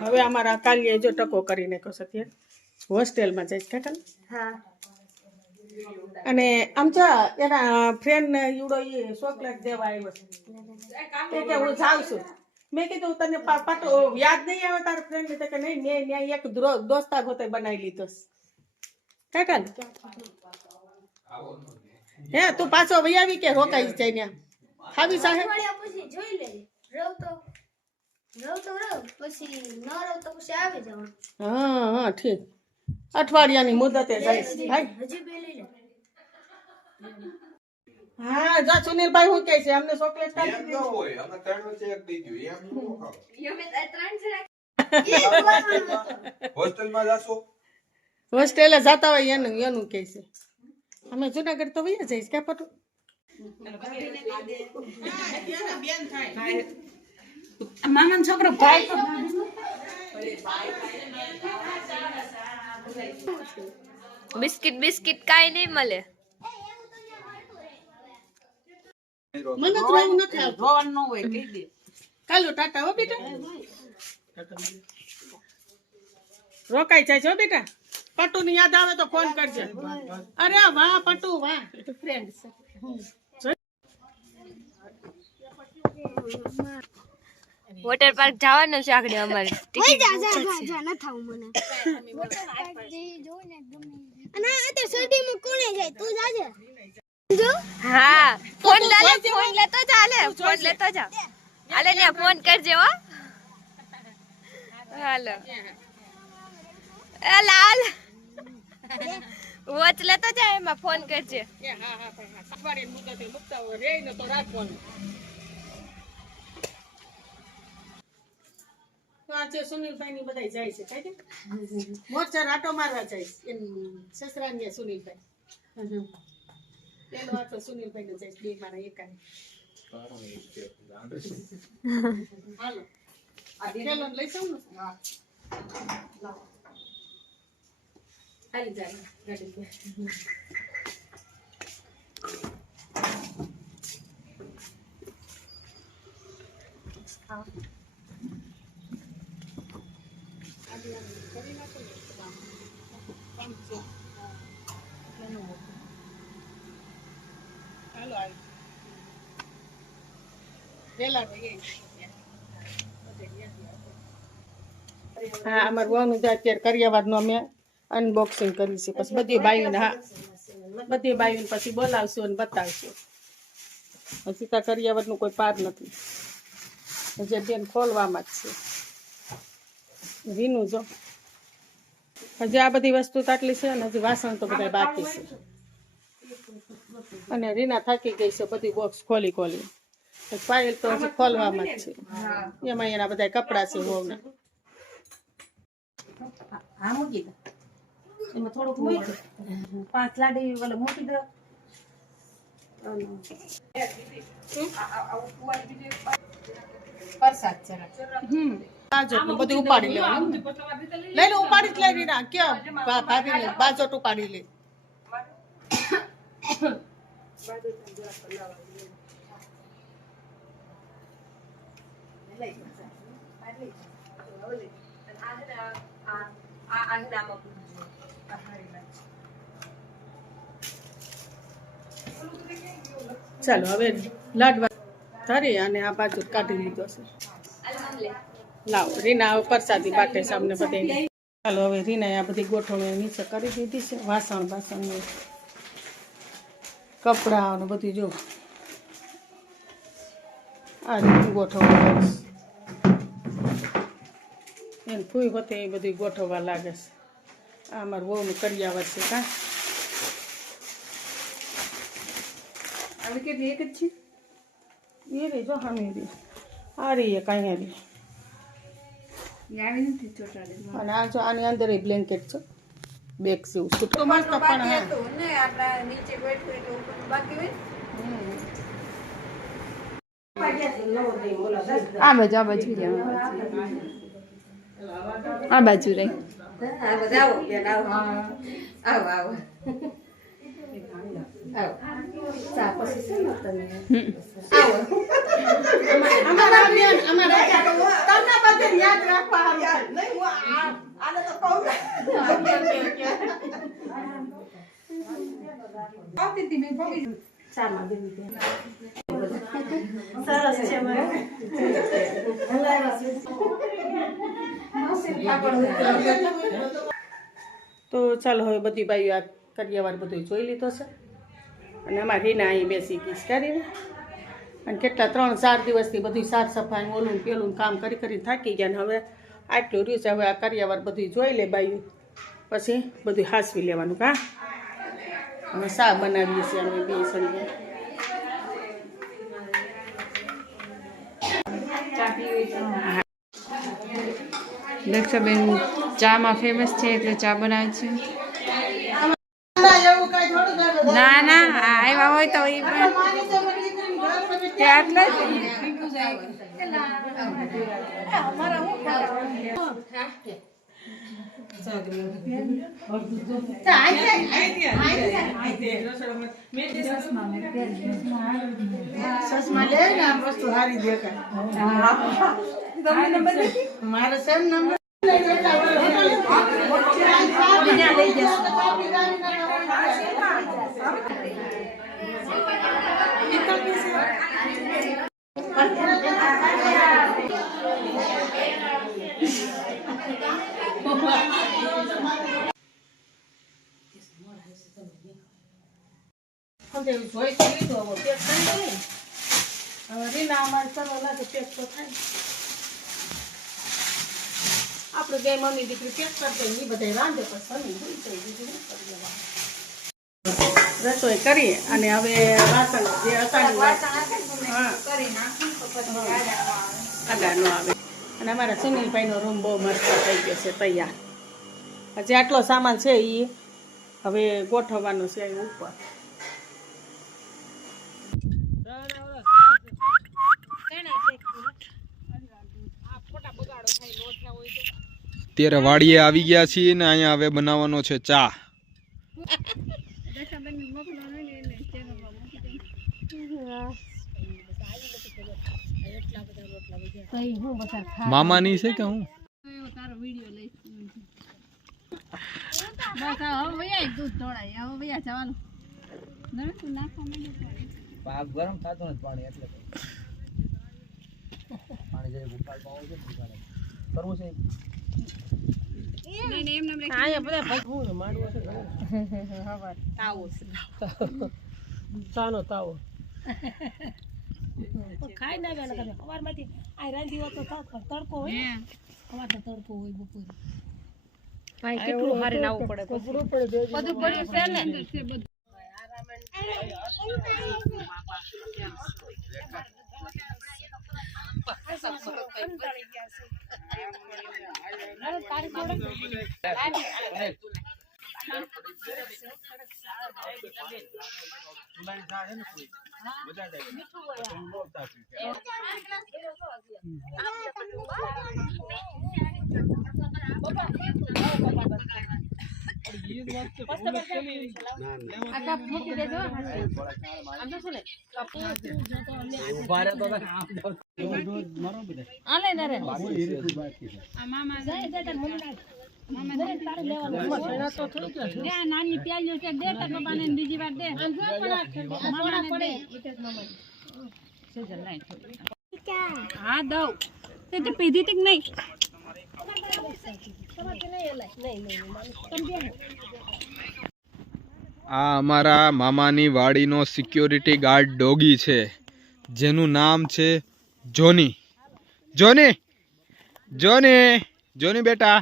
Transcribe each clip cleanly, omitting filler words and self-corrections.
હવે અમારા કાલીએ જો ટકો કરી નાખ્યો છે અત્યારે હોસ્ટેલમાં જઈશ કાકા. હા. અને આમ છે એના ફ્રેન્ડ ને ઈવડો એ ચોકલેટ દેવા આવ્યો છે કે હું જાઉં છું. મેં કીધું તને પાટો યાદ નહીં આવે તારા ફ્રેન્ડ ને? કે નહીં, મેં ત્યાં એક દોસ્તા ગોતે બનાવી લીધો કાકા. હે તું પાછો વહી આવી કે રોકાઈ જાય ત્યાં ખાવી સાહેબ? પછી જોઈ લે રવ તો પછી ન રવ તો પછી આવી જવાનું. હા હા ઠીક. અઠવાડિયાની મુદતે જાય ભાઈ. હજી બે લઈ લે. હા જા સુનિલભાઈ હું કહે છે અમને ચોકલેટ એમ ન હોય, અમે ત્રણ વચ્ચે એક દઈ દ્યો. એમ ન ખાવ. હોસ્ટેલમાં જાશો? હોસ્ટેલે જતા હોય એનું કહે છે. અમે જુનાગઢ તો વહીએ જઈશ ક્યાં પટું. મામા છોકરો ભાઈ બિસ્કિટ બિસ્કિટ કાઈ નહીં મળે. મને તો એવું નથી આવતું. રોવાનું ન હોય કહી દે. કાલુ ટાટા હો બેટા. રોકાઈ જાય છે હો બેટા. પટુ ની યાદ આવે તો ફોન કરજે. અરે વાહ પટુ વાહ, ફ્રેન્ડ વોટર પાર્ક જવાનું છે આગળ અમારે. હા ફોન લેતો ચાલે, ફોન લેતો જા. હાલે ને ફોન કરજે હો. હાલો એ લાલ વોચ લેતો જા, એમાં ફોન કરજે. હા હા સવારે મુદતે મુકતા હોય રે ને તો રાખવાનું. આજે સુનિલભાઈ ની બધા જાય છે કઈ દે મોરચાર આટો મારવા જાય છે સસરા ને સુનિલભાઈ. પેલો આટો સુનિલભાઈ ને જાય બે મારા એકાને. હાલો આ ખેલો લઈ જાઉં ને. હાલી જાય ગાડી. હા અમાર વહુનું અત્યારે કરિયાવાડ નું અમે અનબોક્સિંગ કર્યું છે. પછી બધી બાઈઓને હા બધી બાઈઓને પછી બોલાવશું અને બતાવશું. હજી તો કરિયાવાડ નું કોઈ પાર નથી. હજી બેન ખોલવામાં જ છે. રીનું જો હજી આ બધી વસ્તુ તો આટલી છે અને હજી વાસણ તો બધા બાકી છે. અને રીના થાકી ગઈ છે બધી બોક્સ ખોલી ખોલી. પાયલ તો હજી ખોલવામાં જ છે. એમાં એના બધા કપડા છે વહુના. હા મૂકી દો. એમાં થોડુંક મૂકી દો. 5 લાડી વાલે મૂકી દો. પરસાદ છે. બધું ઉપાડી લેવાનું. લઈ લે ઉપાડી જ લઈ રીના ક્યાં ભાભી લે બાજોટ ઉપાડી લે. ચાલો હવે લાડવા ધરી અને આ બાજુ કાઢી લીધો છે. લાવો રીના હવે પ્રસાદી બાટે છે અમને બધાને. ચાલો હવે રીના આ બધી ગોઠવણી નીચે કરી દીધી છે. વાસણ બાસણ કપડાં ને બધું જો આ રીતનું ગોઠવવા લાગે છે. એને ફૂઈ હોતે એ બધું ગોઠવવા લાગે છે. આ અમારું વહુનું કરિયાવર છે કાં આવી કેટલી એક જ છે. એ રે જો હામી રે આ રે કાંઈ રે. આવી નથી ચોટાડી. અને આ જો આની અંદર એ બ્લેન્કેટ છે બેગ જેવું છૂટું મસ્ત પણ હા ને આપણા નીચે બેઠું એટલે ઉપર બાકી હોય. આ બાજુ આ બાજુ રહી. આવો બેન આવો આવો આવો. ચા પછી છે ને તમે આવો. અમારા બેન અમારા તમને બધે યાદ રાખવા આને તો કહું ચામાં બેન સરસ છે મારે તો ચાલો હવે બધી બાઈઓ આ કરિયાવાર બધું જોઈ લીધો છે અને અમારી રીના અહીં બેસી કિસ કરીને અને કેટલા 3-4 દિવસથી બધું સાફ સફાઈ ઓલું પેલું કામ કરી કરીને થાકી ગયા ને હવે આટલું રહ્યું છે. હવે આ કરિયાવાર બધું જોઈ લે બાઈઓ પછી બધું હાસવી લેવાનું કા હવે શા બનાવીએ છીએ અમે બે સળીએ દક્ષાબેન ચામાં ફેમસ છે એટલે ચા બનાવે છે. એવું કઈ થોડું ના ના આવ્યા હોય તો એ પણ એટલે સસમા લે ને આ વસ્તુ સારી દેખાય મારે સેમ નંબર રીના અમારે કરવા લાગે પેક તો થાય આપણે બે મમ્મી દીકરી પેક કરते એ બધા રાંધે પછી રસોઈ કરીએ અને હવે વાસણ જે અટાણી આગાનો આવે અને અમારા સુનિલભાઈનો રૂમ બહુ મસ્ત થઈ ગયો છે તૈયાર. હજી આટલો સામાન છે એ હવે ગોઠવવાનો છે ઉપર. અત્યારે વાડીએ આવી ગયા છીએ ને અહીંયા હવે બનાવવાનો છે ચા. મામાની છે કે હું ગરમ થતું નથી પાણી એટલે પાણી જે કરવું છે ચાનો તાવો ખાઈ ના ગયા કરે સવારમાંથી આ રાંધી હોય તો તડકો હોય સવાર તો તડકો હોય બપોરે ભાઈ કેટલું હારે નાવું પડે બધું પડ્યું છે ને નાની પ્યાલીઓ છે દે તાર પપ્પાને બીજી વાર દે મામાને દે હા દઉં તે પીધી તી નહીં આ અમારા મામાની વાડીનો સિક્યોરિટી ગાર્ડ ડોગી છે જેનું નામ છે જોની. જોની જોની જોની બેટા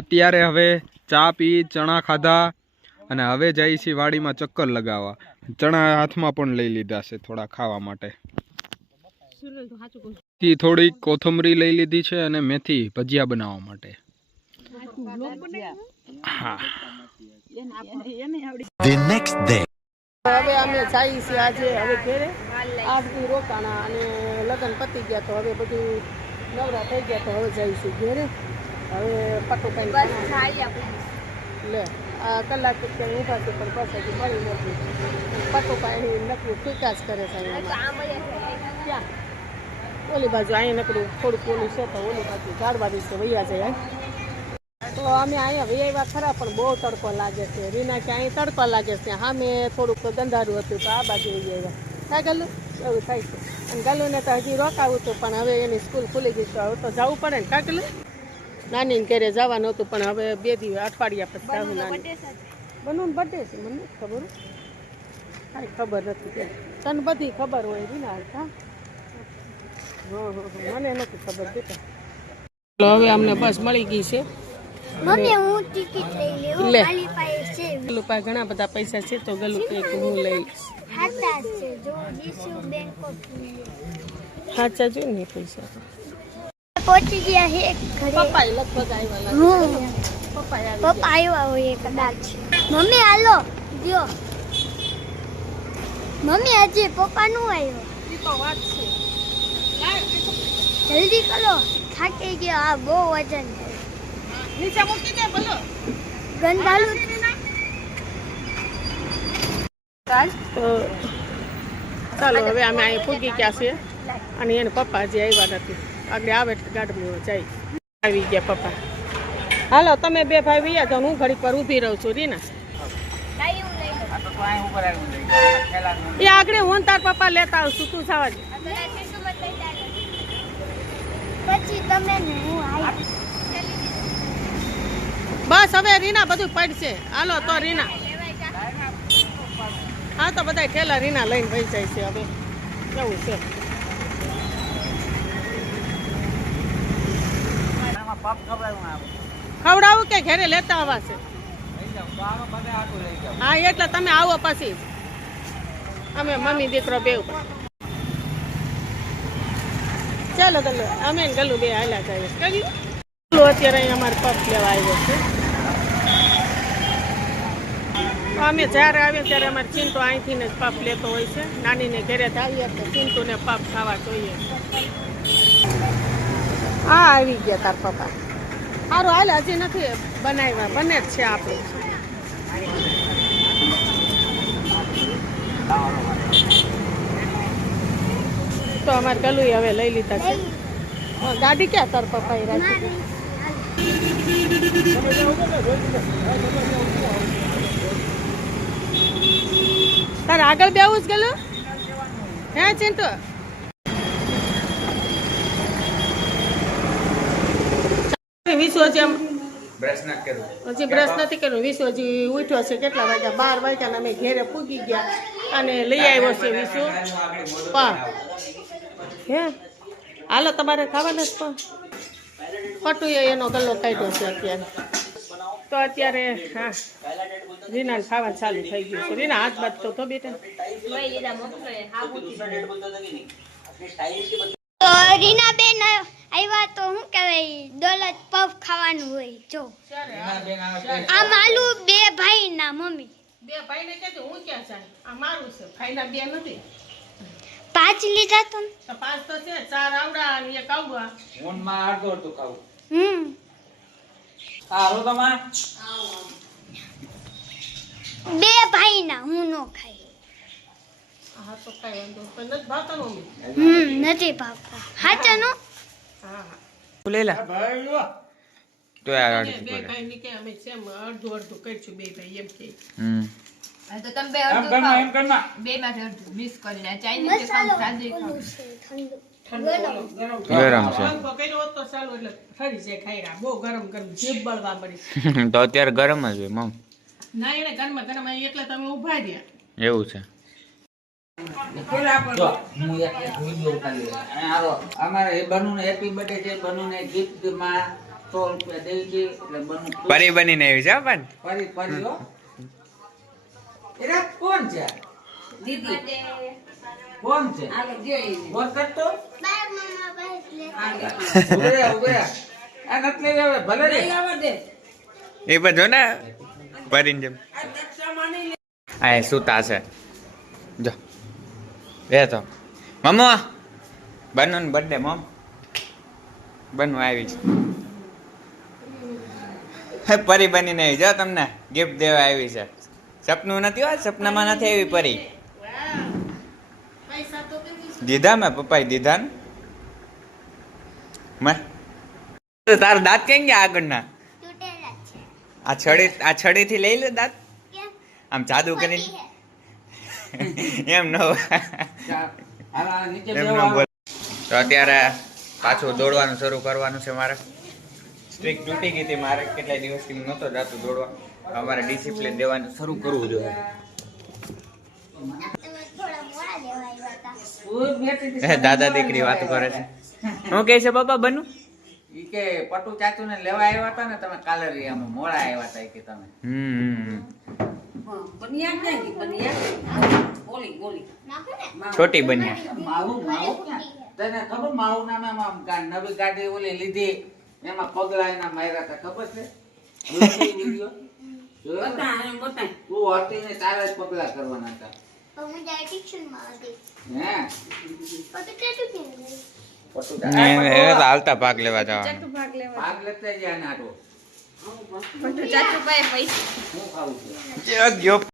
અત્યારે હવે ચા પી ચણા ખાધા અને હવે જઈ છીએ વાડીમાં ચક્કર લગાવવા. ચણા હાથમાં પણ લઈ લીધા છે થોડા ખાવા માટે. થોડી કોથમરી લઈ લીધી છે અને મેથી ભજીયા બનાવવા માટે. હા The next day. હવે અમે જઈએ છીએ આજે હવે ઘેરે આજ દી રોકાણા અને લગ્ન પતી ગયા તો હવે બધું નવરા થઈ ગયા તો હવે જઈશું ઘેરે. હવે પટુભાઈ લે આ કલાક ઊભા છે પણ બસ હજી મળી નથી. પટુભાઈ નકરું ફીકા જ કરે છે ક્યાં ઓલી બાજુ અહીંયા નકરું થોડુંક ઓલું છે તો ઓલી બાજુ ઝાડવા દિવસે વૈયા જાય તો અમે અહીંયા વૈયા ખરા પણ બહુ તડકો લાગે છે રીના કે અહીં તડકો લાગે છે સામે થોડુંક ગંધારું હતું તો આ બાજુ વૈયા હા ગલું એવું થાય છે અને ગલુને તો હજી રોકાવું હતું પણ હવે એની સ્કૂલ ખુલી ગઈ તો હવે તો જવું પડે ને કાકલું નાનીને ઘરે જવાનું હતું પણ હવે 2 દિવસ અઠવાડિયા પછી જવું નાની બનવું બર્થડે છે મને નથી ખબર કાંઈ ખબર નથી કે તને બધી ખબર હોય રીના હા મને નથી ખબર બેટા હવે અમને બસ મળી ગઈ છે મમ્મી હું ટિકિટ લઈ લેવું લે. મારી પાસે છે ગલુ પાસે ઘણા બધા પૈસા છે તો ગલુ કે હું લઈ લઈશ ખાતા છે જો જીસુ બેંકોક સાચા જોઈ ને પૈસા પહોંચી ગયા હે ઘરે પપ્પા લગભગ આવ્યા હું પપ્પા પપ્પા આવ્યા હોય કદાચ મમ્મી હાલો દ્યો મમ્મી હજી પપ્પા નું આવ્યો તો વાત છે જલ્દી કરો થાકી ગયા આ બહુ વજન છે નીચે મૂકી દે બોલો ગંધાલું તો ચાલો હવે અમે અહીં પૂગી ગયા છીએ અને એને પપ્પા હજી આવ્યા નથી આગળ આવે એટલે ગાડીમાં જાય આવી ગયા પપ્પા હાલો તમે 2 ભાઈ વૈયા જાઓ હું ઘડીક પર ઊભી રહું છું રીના એ આગળ હું ને તાર પપ્પા લેતા આવશું તું જવા દે પછી તમે ને હું આવી બસ હવે રીના બધું પડશે હાલો તો રીના હા તો બધા ઠેલા રીના લઈને વહી જાય છે હવે કેવું છે ખવડાવું કે ઘરે લેતા આવવા છે હા એટલે તમે આવો પછી અમે મમ્મી દીકરો બે ઉપર ચાલો ગલો અમે ને ગલું બે હાલ્યા જાય કરી અત્યારે અહીં અમારે પપ લેવા આવ્યો છે અમે જ્યારે આવીએ ત્યારે અમારે ચિંટુ અહીંથી ને પપ લેતો હોય છે નાનીને ઘરે આવીએ તો ચિંટુને પપ ખાવા જોઈએ હા આવી ગયા તાર પપ્પા સારું હાલ હજી નથી બનાવ્યા બને જ છે આપણે તો અમારે ગલું હવે લઈ લીધા છે ગાડી ક્યાં તાર પપ્પા એ રાખી તાર આગળ બેવું જ ગલું હે ચિંટુ વિશ્વ હજી હજી બ્રશ નથી કર્યું વિશ્વ હજી ઉઠ્યો છે કેટલા વાગ્યા 12 વાગ્યા ને અમે ઘેરે પૂગી ગયા અને લઈ આવ્યો છે વિશ્વ પણ હે હાલો તમારે ખાવાના જ પણ પટુએ એનો ગલ્લો કાઢ્યો છે અત્યારે તો અત્યારે હા રીના ખાવા ચાલુ થઈ ગયું છે રીના હાથ બાજતો તો બેટા તો રીના બેન આવ્યા તો શું કહેવાય દોલત પફ ખાવાનું હોય જો આમ આલુ 2 ભાઈ ના મમ્મી 2 ભાઈને કહેજો હું ક્યાં જાય આ મારું છે ભાઈના 2 નથી 5 લીધા તો તો 5 તો છે 4 આવડા અને 1 આવડા ફોનમાં અડધો અડધું ખાવું હમ હાલો તમા 2 ભાઈ ના હું નો ખાઈ હા તો કઈ વાંધો પણ નથી ભાવતા નો મમ્મી નથી ભાવતા હાચા નો હા હા લઈ લે તો યાર બે ભાઈ ની કે અમે સેમ અડધું અડધું કરીશું 2 ભાઈ એમ કે તો તમે બે અડધું ખાઓ બે માંથી અડધું મિક્સ કરીને ચાઇનીઝ કે ખાવ સાંજે ખાવ ગરમ છે પાંખો કર્યો હોત તો સારું એટલે ઠરી જાય ખાયરા બહુ ગરમ ગરમ જીભ બળવા મળી તો અત્યારે ગરમ જ હોય મમ ના એને ઘરમાં ગરમ આવી એટલે તમે ઊભા રહ્યા એવું છે જો હું એક વિડિયો ઉતારી અને આવો અમારે એ બનુને હેપી બર્થડે છે બનુને ગિફ્ટ માં 100 રૂપિયા દેવી છે એટલે બનુ પરી બનીને આવી છે પણ પરી પરી હો એરા કોણ છે દીદી કોણ છે કોણ કરતો બાય મમ્મા બસ લે ઉભે આ નટલે હવે ભલે રે એ બધો ને પરીને જેમ આ સુતા છે જો બે તો મમ્મો બનન બર્થડે મમ બનવા આવી છે હે પરી બનીને આવી જો તમને ગિફ્ટ દેવા આવી છે સપનું નથી હોય સપનામાં નથી આવી પરી પૈસા તો દીધા મેં પપ્પાએ દીધા ને તારા દાંત કેમ ગયા આગળના? તૂટેલા છે આ છડી થી લઈ લે દાંત, કેમ આમ જાદુ કરીને. એમ ન હોય. હાલા નીચે એમ બેહો, ન હાલો. બોલ. તો અત્યારે પાછું દોડવાનું શરૂ કરવાનું છે મારે. સ્ટ્રીક તૂટી ગઈ હતી મારે, કેટલા દિવસથી હું નહોતો જાતો દોડવા. અમારે ડિસિપ્લિન દેવાનું શરૂ કરવું જોઈએ. તમે થોડા મોડા લેવા આવ્યા હતા તું બેઠી હતી. દાદા દીકરી વાતો કરે છે. હું કહે છે પપ્પા બનું? ઈ કે પટુ ચાચુ ને લેવા આવ્યા હતા ને તમે કાલે આમાં મોડા આવ્યા હતા ઈ કે તમે. છોટી બન્યા. માવું ક્યાં? તને ખબર માવું નામ આમ નવી ગાડી ઓલી લીધી એમાં પગલા એના માર્યા હતા ખબર છે? જોયો ઈ વિડિયો? જોયો ને? તું હતી ને તારે જ પગલા કરવાના હતા. પણ હું ડાયટિશિયનમાં હતી હે તો કેટલું કેવું પટુ એને તો હાલતા ભાગ લેવા જવાનું. ભાગ લેતા જાય નાટો. ચાચુ પાસે પૈસા હું ખાવું છું ગયો